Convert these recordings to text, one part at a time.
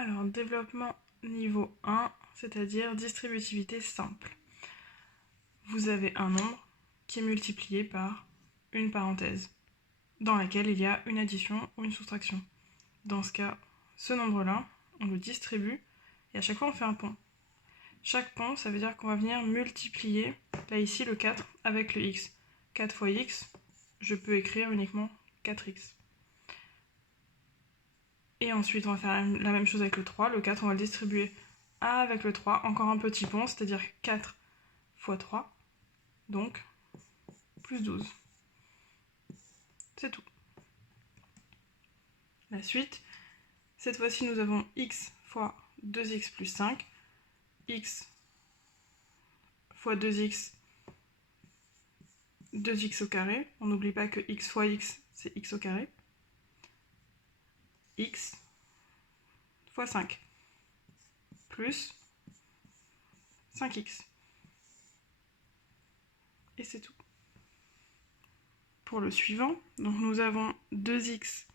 Alors, développement niveau 1, c'est-à-dire distributivité simple. Vous avez un nombre qui est multiplié par une parenthèse, dans laquelle il y a une addition ou une soustraction. Dans ce cas, ce nombre-là, on le distribue, et à chaque fois on fait un pont. Chaque pont, ça veut dire qu'on va venir multiplier, là ici, le 4 avec le x. 4 fois x, je peux écrire uniquement 4x. Et ensuite, on va faire la même chose avec le 3. Le 4, on va le distribuer avec le 3. Encore un petit pont, c'est-à-dire 4 fois 3. Donc, plus 12. C'est tout. La suite, cette fois-ci, nous avons x fois 2x plus 5. X fois 2x, 2x au carré. On n'oublie pas que x fois x, c'est x au carré. X fois 5 plus 5x. Et c'est tout. Pour le suivant, donc nous avons 2x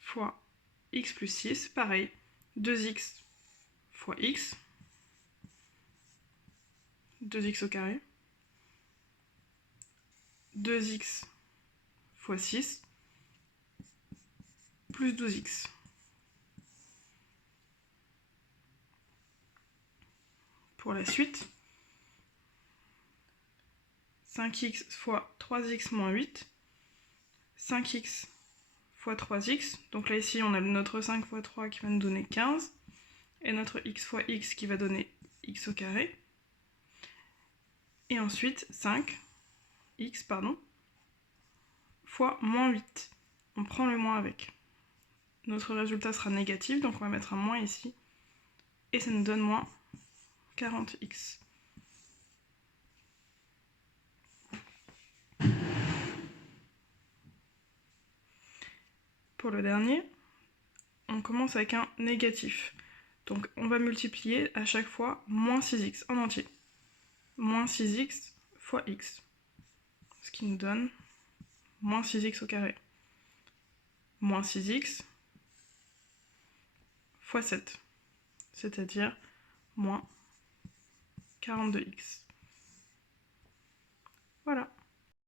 fois x plus 6, pareil, 2x fois x, 2x au carré, 2x fois 6, plus 12x. Pour la suite, 5x fois 3x moins 8, 5x fois 3x, donc là ici on a notre 5 fois 3 qui va nous donner 15, et notre x fois x qui va donner x au carré, et ensuite 5x fois moins 8, on prend le moins avec. Notre résultat sera négatif, donc on va mettre un moins ici, et ça nous donne moins 40x. Pour le dernier, on commence avec un négatif. Donc on va multiplier à chaque fois moins 6x en entier. Moins 6x fois x. Ce qui nous donne moins 6x au carré. Moins 6x fois 7. C'est-à-dire moins 42x. Voilà.